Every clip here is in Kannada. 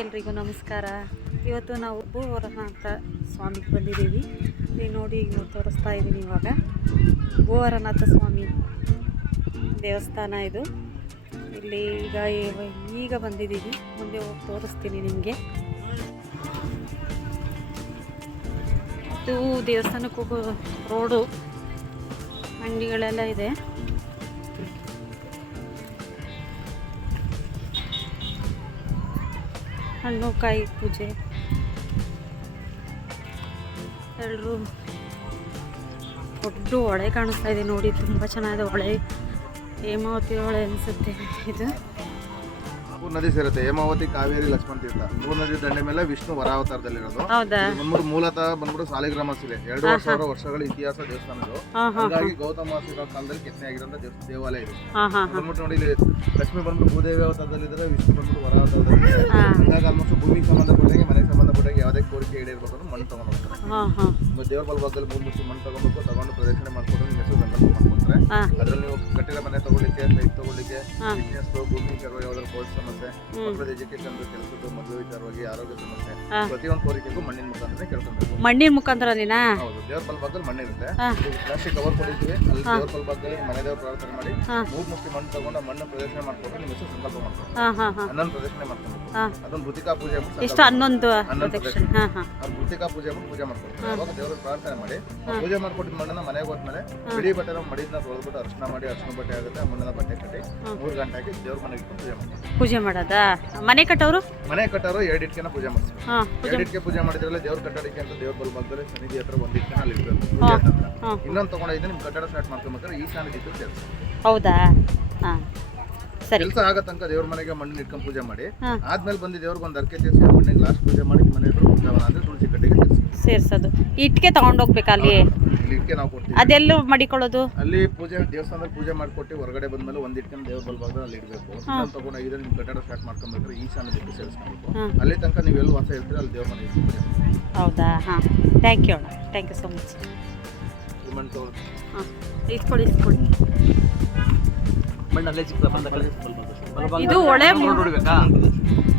ಎಲ್ರಿಗೂ ನಮಸ್ಕಾರ. ಇವತ್ತು ನಾವು ಭೂವರನಾಥ ಸ್ವಾಮಿಗೆ ಬಂದಿದ್ದೀವಿ. ಇಲ್ಲಿ ನೋಡಿ ಈಗ ತೋರಿಸ್ತಾ ಇದ್ದೀನಿ ಇವಾಗ. ಭೂವರನಾಥ ಸ್ವಾಮಿ ದೇವಸ್ಥಾನ ಇದು. ಇಲ್ಲಿ ಈಗ ಈಗ ಬಂದಿದ್ದೀವಿ. ಮುಂದೆ ಹೋಗಿ ತೋರಿಸ್ತೀನಿ ನಿಮಗೆ. ಇದು ದೇವಸ್ಥಾನಕ್ಕೆ ಹೋಗೋ ರೋಡು ಅಂಗಡಿಗಳೆಲ್ಲ ಇದೆ. ಹಣ್ಣು ಕಾಯಿ ಪೂಜೆ. ಎಲ್ಲರೂ ದೊಡ್ಡ ಹೊಳೆ ಕಾಣಿಸ್ತಾ ಇದೆ ನೋಡಿ, ತುಂಬ ಚೆನ್ನಾಗಿದೆ ಹೊಳೆ ಹೇಮಾವತಿ ಹೊಳೆ ಅನಿಸುತ್ತೆ ಇದು. ನದಿ ಸೇರುತ್ತೆ ಹೇಮಾವತಿ ಕಾವೇರಿ ಲಕ್ಷ್ಮಣ ತೀರ್ಥ. ಮೂರು ನದಿ ದಂಡೆ ಮೇಲೆ ವಿಷ್ಣು ವರಾವತಾರದಲ್ಲಿರೋದು ಹೌದಾ? ಬಂದ್ಬಿಟ್ಟು ಮೂಲತಃ ಬಂದ್ಬಿಟ್ಟು ಸಾಲಿಗ್ರಾಮ ಶಿಲೆ. ಎರಡೂವರೆ ಸಾವಿರ ವರ್ಷಗಳ ಇತಿಹಾಸ ದೇವಸ್ಥಾನ ಇದು. ಹಾಂ ಹಾಗಾಗಿ ಗೌತಮ ಸಿರೋ ಕಾಲದಲ್ಲಿ ಕೆತ್ತನೆ ಆಗಿರೋ ದೇವಸ್ಥಾನ ದೇವಾಲಯ ಇದೆ. ಬಂದ್ಬಿಟ್ಟು ನೋಡಿ ಇಲ್ಲಿ ಲಕ್ಷ್ಮಿ ಬಂದ್ಬಿಟ್ಟು ಭೂದೇವಿ ಅವತಾರದಲ್ಲಿದ್ದಾರೆ ವಿಷ್ಣು ಬಂದ್ಬಿಟ್ಟು ವರಾವತಾರದಲ್ಲಿ ಹಂಗಾಗಿ ಆಲ್ಮೋಸ್ಟ್ ಭೂಮಿಗೆ ಸಂಬಂಧಪಟ್ಟಂಗೆ ಮನೆಗೆ ಸಂಬಂಧಪಟ್ಟಂಗೆ ಯಾವುದೇ ಕೋರಿಕೆ ಈಡೇರ್ಬೇಕು ಅಂದ್ರೆ ಮಣ್ಣು ತಗೊಂಡು ಹೋಗ್ತಾರೆ. ದೇವರ ಬಲಭಾಗದಲ್ಲಿ ಮೂರು ಮುಚ್ಚಿ ಮಣ್ಣು ತಗೊಂಡ್ಬೇಕು ತಗೊಂಡು ಪ್ರದಕ್ಷಿಣೆ ಮಾಡ್ಕೊಂಡು ನಿಮ್ಮ ಹೆಸರು ಸಂಕಲ್ಪ ಮಾಡ್ಕೊಂಡ್ರೆ ಅದ್ರಲ್ಲಿ ನೀವು ಕಟ್ಟಿರೋ ಮನೆ ತಗೊಳ್ಳಿಕ್ಕೆ ಲೈಟ್ ತಗೊಳ್ಳಿಕ್ಕೆ ಬಿಸ್ನೆಸ್ ಭೂಮಿ ಕೆಲವು ಯಾವ್ದಾದ್ರು ಕೋರ್ಸ್ ಸಮಸ್ಯೆ ಹ್ಞೂ ಮಕ್ಕಳ ಎಜುಕೇಶನ್ ಕೆಲಸದ್ದು ಮದುವೆ ವಿಚಾರವಾಗಿ ಆರೋಗ್ಯ ಸಮಸ್ಯೆ. ಪ್ರತಿಯೊಂದು ಕೋರಿಕೆಗೂ ಮಣ್ಣಿನ ಮುಖಾಂತರ ಕೇಳ್ಕೊಬೇಕು. ಮಣ್ಣಿನ ಮುಖಾಂತರ ದಿನ ಹೌದು ದೇವರ ಫಲಭಾಗದಲ್ಲಿ ಮಣ್ಣಿರುತ್ತೆ. ಪ್ಲಾಸ್ಟಿಕ್ ಕವರ್ ಕೊಡಿರ್ತೀವಿ ಅಲ್ಲಿ ದೇವರ ಫಲಭಾಗದಲ್ಲಿ ಮನೆ ದೇವರ ಪ್ರಾರ್ಥನೆ ಮಾಡಿ ಮೂರು ಮುಷ್ಟಿ ಮಣ್ಣು ತಗೊಂಡು ಮಣ್ಣು ಪ್ರದರ್ಶನ ಮಾಡ್ಕೊಂಡು ನಿಮ್ಮ ಹೆಸರು ಸಂಕಲ್ಪ ಮಾಡ್ಕೊಂಡು ಹನ್ನೊಂದು ಪ್ರದರ್ಶನ ಮಾಡ್ಕೊಂಡು ಅದೊಂದು ಮೃತಿಕಾ ಪೂಜೆ ಇಷ್ಟ ಎಷ್ಟು ಹನ್ನೊಂದು ಭೂತಿಕಾ ಅವ್ರು ಮೃತಿಕಾ ಪೂಜೆ ಮಾಡಿ ಪೂಜೆ ಮಾಡ್ಕೊಡ್ತಾರೆ. ಅವಾಗ ದೇವರ ಪ್ರಾರ್ಥನೆ ಮಾಡಿ ಪೂಜೆ ಮಾಡ್ಕೊಟ್ಟಿದ್ ಮಣ್ಣನ್ನ ಮನೆಗೆ ಹೋದ್ಮೇಲೆ ಬಿಡಿ ಬಟ್ಟೆ ಮಡಿದ್ನ ತೊಳೆದ್ಬಿಟ್ಟು ಅರ್ಶನ ಮಾಡಿ ಅರ್ಶನ ಬಟ್ಟೆ ಆಗುತ್ತೆ ಆ ಮಣ್ಣನ್ನ ಬಟ್ಟೆ ಕಟ್ಟಿ. ಮೂರು ಗಂಟೆ ಹಾಕಿ ದೇವ್ರ ಮನೆಗೆ ಪೂಜೆ ಮಾಡ್ತಾರೆ. ಪೂಜೆ ಮಾಡೋದಾ? ಮನೆ ಕಟ್ಟೋರು? ಮನೆ ಕಟ್ಟೋರು ಎರಡು ಇಟ್ಕೆನ ಪೂಜೆ ಮಾಡ್ತೀವಿ ಹಾಂ ಪೂಜೆ ಎರಡು ಇಟ್ಕೆ ಪೂಜೆ ಮಾಡಿದ್ರಲ್ಲ ದೇವ್ರ ಕಟ್ಟಡಕ್ಕೆ ಅಂತ ದೇವ್ರ ಬಲಭಾಗದಲ್ಲಿ ಸನ್ನಿಧಿ ಹತ್ರ ಒಂದು ಇಟ್ಕೆನ ಅಲ್ಲಿ ಇನ್ನೊಂದು ತಗೊಂಡೈತೆ ನಿಮ್ ಕಟ್ಟಡ ಸ್ಟಾರ್ಟ್ ಮಾಡ್ಕೊಬೇಕಾದ್ರೆ ಸ್ನಾನ ಇದ್ದು ಕೆಲಸ ಹೌದಾ? ಹಾಂ. ಸರಿ. ಕೆಲಸ ಆಗೋ ತನಕ ದೇವ್ರ ಮನೆಗೆ ಮಣ್ಣು ಇಟ್ಕೊಂಡು ಪೂಜೆ ಮಾಡಿ. ಆದ್ಮೇಲೆ ಬಂದು ದೇವ್ರಿಗೆ ಒಂದು ಅರ್ಕೆ ತೀರ್ಸಿ ಆ ಮಣ್ಣಿಗೆ ಲಾಸ್ಟ್ ಪೂಜೆ ಮಾಡಿ ಮನೆ ಹತ್ರ ಅಂದ್ರೆ ತುಳಸಿ ಕಟ್ಟೆಗೆ ಸೇರಿಸೋದು. ಸೇರ್ಸೋದು ಇಟ್ಕೆ ತಗೊಂಡೋಗ್ಬೇಕಾ ಅಲ್ಲಿ? ಇಲ್ಲಿ ಇಟ್ಕೆ ನಾವು ಕೊಡ್ತೀವಿ. ಅದೆಲ್ಲೂ ಮಡಿಕೊಳ್ಳೋದು? ಅಲ್ಲಿ ಪೂಜೆ ದೇವಸ್ಥಾನದಲ್ಲಿ ಪೂಜೆ ಮಾಡ್ಕೊಟ್ಟು ಹೊರಗಡೆ ಬಂದ್ಮೇಲೆ ಒಂದ್ ಇಟ್ಕೊಂಡು ದೇವ್ರ ಬಲ್ಬಾಗ ಅಲ್ಲಿ ಇಡಬೇಕು. ತಗೊಂಡು ತಗೊಂಡೋಗಿದ್ರೆ ನಿಮ್ ಕಟ್ಟಡ ಸ್ಟಾರ್ಟ್ ಮಾಡ್ಕೊಬೇಕಾದ್ರೆ ಈ ದಿಕ್ಕು ಸೇರಿಸ್ಬೇಕು ಹಾಂ. ಅಲ್ಲಿ ತನಕ ನೀವು ಎಲ್ಲಿ ವಾಸ ಇರ್ತೀರ ಅಲ್ಲಿ ದೇವ್ರ ಮಾಡಿ ಹೌದಾ? ಹಾಂ. ಥ್ಯಾಂಕ್ ಯು ಅಣ್ಣ. ಥ್ಯಾಂಕ್ ಯು ಸೊ ಮಚ್ ಚಿಕ್ಕ ಬಂದ ಇದು ಹೊಳೆ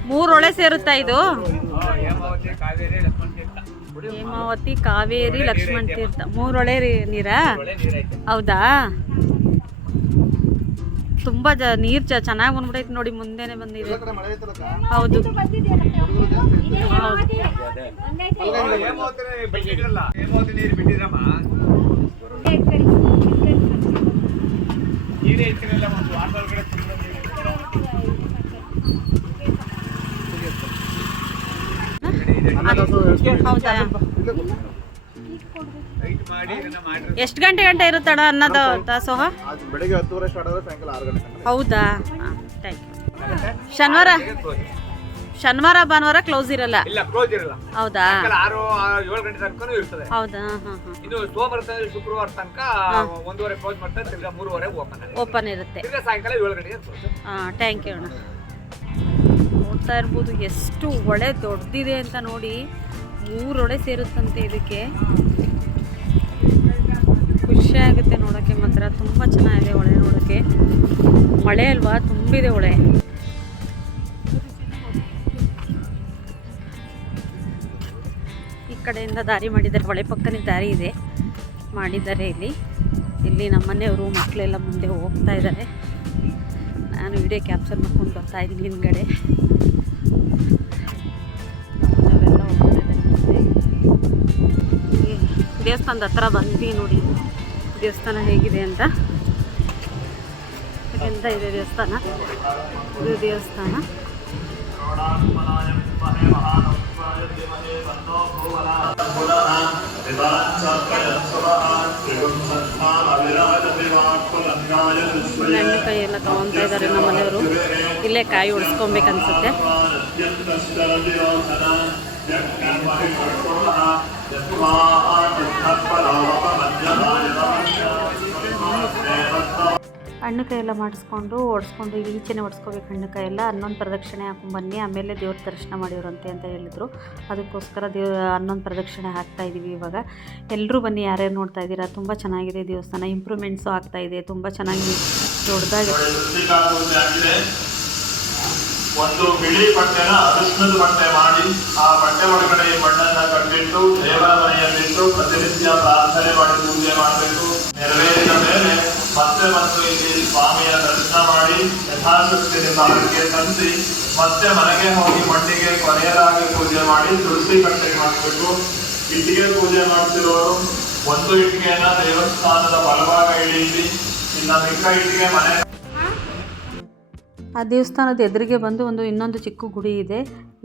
ಮೂರು ಹೊಳೆ ಸೇರುತ್ತಾ ಇದು? ಹೇಮಾವತಿ, ಕಾವೇರಿ, ಲಕ್ಷ್ಮಣ ತೀರ್ಥ. ಮೂರೊಳೆ ನೀರಾ? ಹೌದಾ? ತುಂಬಾ ಜ, ನೀರು ಚೆನ್ನಾಗಿ ಬಂದ್ಬಿಟ್ಟೈತೆ ನೋಡಿ, ಮುಂದೆನೆ ಬಂದಿದೆ. ಹೌದು. ಹೌದು. ಹೌದಾ. ಎಷ್ಟು ಗಂಟೆ ಗಂಟೆ ಇರುತ್ತಡ ಅನ್ನೋದು ದಾಸೋಹ? ಹೌದಾ? ಹಾಂ. ಥ್ಯಾಂಕ್ ಯು ಶನಿವಾರ? ಶನಿವಾರ ಭಾನುವಾರ ಕ್ಲೋಸ್ ಇರಲ್ಲ? ಹೌದಾ? ಹೌದಾ? ಶುಕ್ರವಾರ ತನಕ ಒಂದೂವರೆ ಕ್ಲೋಸ್ ಮಾಡ್ತಾರೆ ಓಪನ್ ಇರುತ್ತೆ. ಥ್ಯಾಂಕ್ ಯು ಅಣ್ಣ. ನೋಡ್ತಾ ಇರ್ಬೋದು. ಎಷ್ಟು ಹೊಳೆ ದೊಡ್ಡದಿದೆ ಅಂತ ನೋಡಿ ಮೂರು ಹೊಳೆ ಸೇರುತ್ತಂತೆ ಇದಕ್ಕೆ. ಖುಷಿ ಆಗುತ್ತೆ ನೋಡೋಕ್ಕೆ ಮಾತ್ರ. ತುಂಬ ಚೆನ್ನಾಗಿದೆ ಹೊಳೆ ನೋಡೋಕ್ಕೆ. ಮಳೆ ಅಲ್ವಾ? ತುಂಬಿದೆ ಹೊಳೆ ಈ ಕಡೆಯಿಂದ ದಾರಿ ಮಾಡಿದ್ದಾರೆ. ಹೊಳೆ ಪಕ್ಕನೇ ದಾರಿ ಇದೆ. ಮಾಡಿದ್ದಾರೆ ಇಲ್ಲಿ. ಇಲ್ಲಿ ನಮ್ಮನೆಯವರು ಮಕ್ಕಳೆಲ್ಲ ಮುಂದೆ ಹೋಗ್ತಾ ಇದ್ದಾರೆ. ನಾನು ವಿಡಿಯೋ ಕ್ಯಾಪ್ಚರ್ ಮಾಡ್ಕೊಂಡು ಬರ್ತಾ ಇದ್ದೀನಿ ಹಿಂದ್ಗಡೆ. ಈ ದೇವಸ್ಥಾನದ ಹತ್ರ ಬಂದ್ವಿ ನೋಡಿ. ದೇವಸ್ಥಾನ ಹೇಗಿದೆ ಅಂತ. ಎಂತ ಇದೆ ದೇವಸ್ಥಾನ? ಇದು ದೇವಸ್ಥಾನ. ತಗೊತಾ ಇದ್ದಾರೆ ನಮ್ಮ ಮನೆಯವರು. ಇಲ್ಲೇ ಕಾಯಿ ಉಳಿಸ್ಕೊಬೇಕನ್ಸುತ್ತೆ ಹಣ್ಣು ಕಾಯಿ ಎಲ್ಲ ಮಾಡಿಸ್ಕೊಂಡು ಓಡಿಸ್ಕೊಂಡು ಈಚೆನೆ ಒಡಿಸ್ಕೋಬೇಕು ಹಣ್ಣು ಕಾಯಿ ಎಲ್ಲ ಹನ್ನೊಂದು ಪ್ರದಕ್ಷಿಣೆ ಹಾಕೊಂಡು ಬನ್ನಿ. ಆಮೇಲೆ ದೇವ್ರ ದರ್ಶನ ಮಾಡಿವ್ರಂತೆ ಅಂತ ಹೇಳಿದರು. ಅದಕ್ಕೋಸ್ಕರ ದೇವ್, ಹನ್ನೊಂದು ಪ್ರದಕ್ಷಿಣೆ ಹಾಕ್ತಾ ಇದ್ದೀವಿ ಇವಾಗ. ಎಲ್ಲರೂ ಬನ್ನಿ, ಯಾರ್ಯಾರು ನೋಡ್ತಾ ಇದ್ದೀರಾ? ತುಂಬ ಚೆನ್ನಾಗಿದೆ ದೇವಸ್ಥಾನ. ಇಂಪ್ರೂವ್ಮೆಂಟ್ಸು ಆಗ್ತಾ ಇದೆ. ತುಂಬ ಚೆನ್ನಾಗಿ ದೊಡ್ಡದಾಗಿ ಒಂದು ಬಿಳಿ ಬಟ್ಟೆನ ಅರಿಶಿನದ ಬಟ್ಟೆ ಮಾಡಿ, ಆ ಬಟ್ಟೆ ಒಳಗಡೆ ಈ ಮಣ್ಣನ್ನ ಕಟ್ಟಿಟ್ಟು ದೇವರ ಮನೆಯಲ್ಲಿಟ್ಟು ಪ್ರತಿನಿತ್ಯ ಪ್ರಾರ್ಥನೆ ಮಾಡಿ ಪೂಜೆ ಮಾಡಬೇಕು. ನೆರವೇರಿದ ಮೇಲೆ ಮತ್ತೆ ಮತ್ತು ಇಲ್ಲಿ ಸ್ವಾಮಿಯ ದರ್ಶನ ಮಾಡಿ ಯಥಾಶಕ್ತಿಯಿಂದ ಮನೆಗೆ ತಂದು ಮತ್ತೆ ಮನೆಗೆ ಹೋಗಿ ಮಣ್ಣಿಗೆ ಕೊನೆಯದಾಗಿ ಪೂಜೆ ಮಾಡಿ ತುಳಸಿ ಕಟ್ಟೆ ಮಾಡಬೇಕು ಇಟ್ಟಿಗೆ ಪೂಜೆ ಮಾಡ್ತಿರೋರು, ಒಂದು ಇಟ್ಟಿಗೆಯನ್ನ ದೇವಸ್ಥಾನದ ಬಲಭಾಗ ಇಳಿಸಿ ಇನ್ನ ಮಿಕ್ಕ ಇಟ್ಟಿಗೆ ಮನೆ ಆ ದೇವಸ್ಥಾನದ ಎದುರಿಗೆ ಬಂದು ಒಂದು ಇನ್ನೊಂದು ಚಿಕ್ಕ ಗುಡಿ ಇದೆ.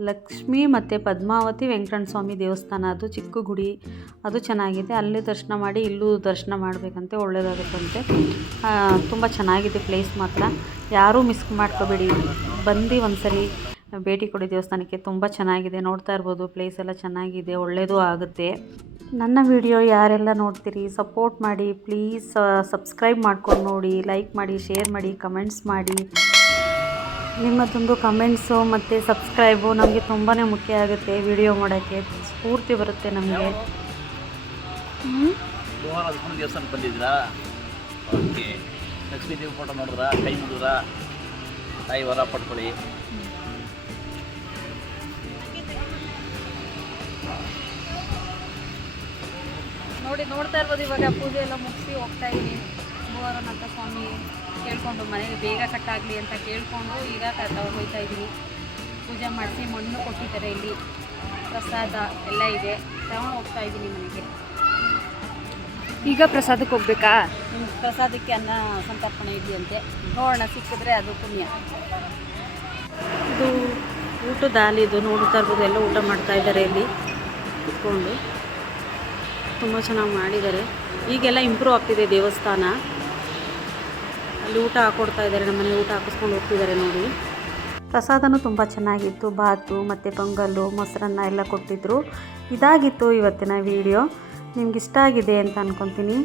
ಲಕ್ಷ್ಮಿ ಮತ್ತು ಪದ್ಮಾವತಿ ವೆಂಕಟರಮಣ ಸ್ವಾಮಿ ದೇವಸ್ಥಾನ, ಅದು ಚಿಕ್ಕ ಗುಡಿ ಅದು ಚೆನ್ನಾಗಿದೆ. ಅಲ್ಲಿ ದರ್ಶನ ಮಾಡಿ, ಇಲ್ಲೂ ದರ್ಶನ ಮಾಡಬೇಕಂತೆ ಒಳ್ಳೆಯದಾಗುತ್ತಂತೆ ತುಂಬ ಚೆನ್ನಾಗಿದೆ ಪ್ಲೇಸ್ ಮಾತ್ರ. ಯಾರೂ ಮಿಸ್ ಮಾಡ್ಕೋಬೇಡಿ. ಬಂದು ಒಂದ್ಸರಿ ಭೇಟಿ ಕೊಡಿ ದೇವಸ್ಥಾನಕ್ಕೆ. ತುಂಬ ಚೆನ್ನಾಗಿದೆ. ನೋಡ್ತಾ ಇರ್ಬೋದು ಪ್ಲೇಸ್ ಎಲ್ಲ ಚೆನ್ನಾಗಿದೆ ಒಳ್ಳೆಯದು ಆಗುತ್ತೆ. ನನ್ನ ವಿಡಿಯೋ ಯಾರೆಲ್ಲ ನೋಡ್ತೀರಿ ಸಪೋರ್ಟ್ ಮಾಡಿ ಪ್ಲೀಸ್ ಸಬ್ಸ್ಕ್ರೈಬ್ ಮಾಡ್ಕೊಂಡು ನೋಡಿ ಲೈಕ್ ಮಾಡಿ ಶೇರ್ ಮಾಡಿ ಕಮೆಂಟ್ಸ್ ಮಾಡಿ. ನಿಮ್ಮದೊಂದು ಕಮೆಂಟ್ಸು ಮತ್ತು ಸಬ್ಸ್ಕ್ರೈಬು ನಮಗೆ ತುಂಬಾ ಮುಖ್ಯ ಆಗುತ್ತೆ ವಿಡಿಯೋ ಮಾಡೋಕ್ಕೆ. ಸ್ಫೂರ್ತಿ ಬರುತ್ತೆ ನಮಗೆ. ಮೋಹನ ಲಕ್ಷ್ಮಣ ಬಂದಿದ್ರಾ ಓಕೆ. ಲಕ್ಷ್ಮೀ ದೇವಿ ಫೋಟೋ ನೋಡಿದ್ರಾ? ಕೈ ಮುಗಿದ್ರಾ? ತಾಯಿ ವರ ಪಡ್ಕೊಳ್ಳಿ. ನೋಡಿ ನೋಡ್ತಾ ಇರ್ಬೋದು ಇವಾಗ ಪೂಜೆ ಎಲ್ಲ ಮುಗಿಸಿ ಹೋಗ್ತಾ ಇದ್ದೀನಿ. ಭೂವರನಾಥ ಸ್ವಾಮಿ. ಕೇಳ್ಕೊಂಡು ಮನೆಗೆ ಬೇಗ ಕಟ್ಟಾಗಲಿ ಅಂತ ಕೇಳಿಕೊಂಡು ಈಗ ತಗೊಂಡೋಗ್ತಾ ಇದ್ದೀನಿ. ಪೂಜೆ ಮಾಡಿಸಿ ಮಣ್ಣು ಕೊಟ್ಟಿದ್ದಾರೆ ಇಲ್ಲಿ. ಪ್ರಸಾದ ಎಲ್ಲ ಇದೆ. ತಗೊಂಡು ಹೋಗ್ತಾ ಇದ್ದೀನಿ ಮನೆಗೆ. ಈಗ ಪ್ರಸಾದಕ್ಕೆ ಹೋಗ್ಬೇಕಾ? ಪ್ರಸಾದಕ್ಕೆ ಅನ್ನ ಸಂತರ್ಪಣೆ ಇದೆಯಂತೆ. ನೋಡೋಣ ಸಿಕ್ಕಿದ್ರೆ ಅದು ಪುಣ್ಯ. ಇದು ಊಟದ ಹಾಲಿ ಇದು ನೋಡ್ತಾ ಇರ್ಬೋದು. ಎಲ್ಲ ಊಟ ಮಾಡ್ತಾ ಇದ್ದಾರೆ ಇಲ್ಲಿ. ಕುತ್ಕೊಂಡು. ತುಂಬ ಚೆನ್ನಾಗಿ ಮಾಡಿದ್ದಾರೆ. ಈಗೆಲ್ಲ ಇಂಪ್ರೂವ್ ಆಗ್ತಿದೆ ದೇವಸ್ಥಾನ. ಅಲ್ಲಿ ಊಟ ಹಾಕೊಡ್ತಾ ಇದ್ದಾರೆ ನಮ್ಮ ಮನೆ ಊಟ ಹಾಕಿಸ್ಕೊಂಡು ಹೋಗ್ತಿದ್ದಾರೆ ನೋಡಿ. ಪ್ರಸಾದನೂ ತುಂಬ ಚೆನ್ನಾಗಿತ್ತು ಬಾತು ಮತ್ತು ಪೊಂಗಲ್ಲು, ಮೊಸರನ್ನ ಎಲ್ಲ ಕೊಟ್ಟಿದ್ದರು ಇದಾಗಿತ್ತು ಇವತ್ತಿನ ವಿಡಿಯೋ ನಿಮ್ಗೆ ಇಷ್ಟ ಆಗಿದೆ ಅಂತ ಅಂದ್ಕೊತೀನಿ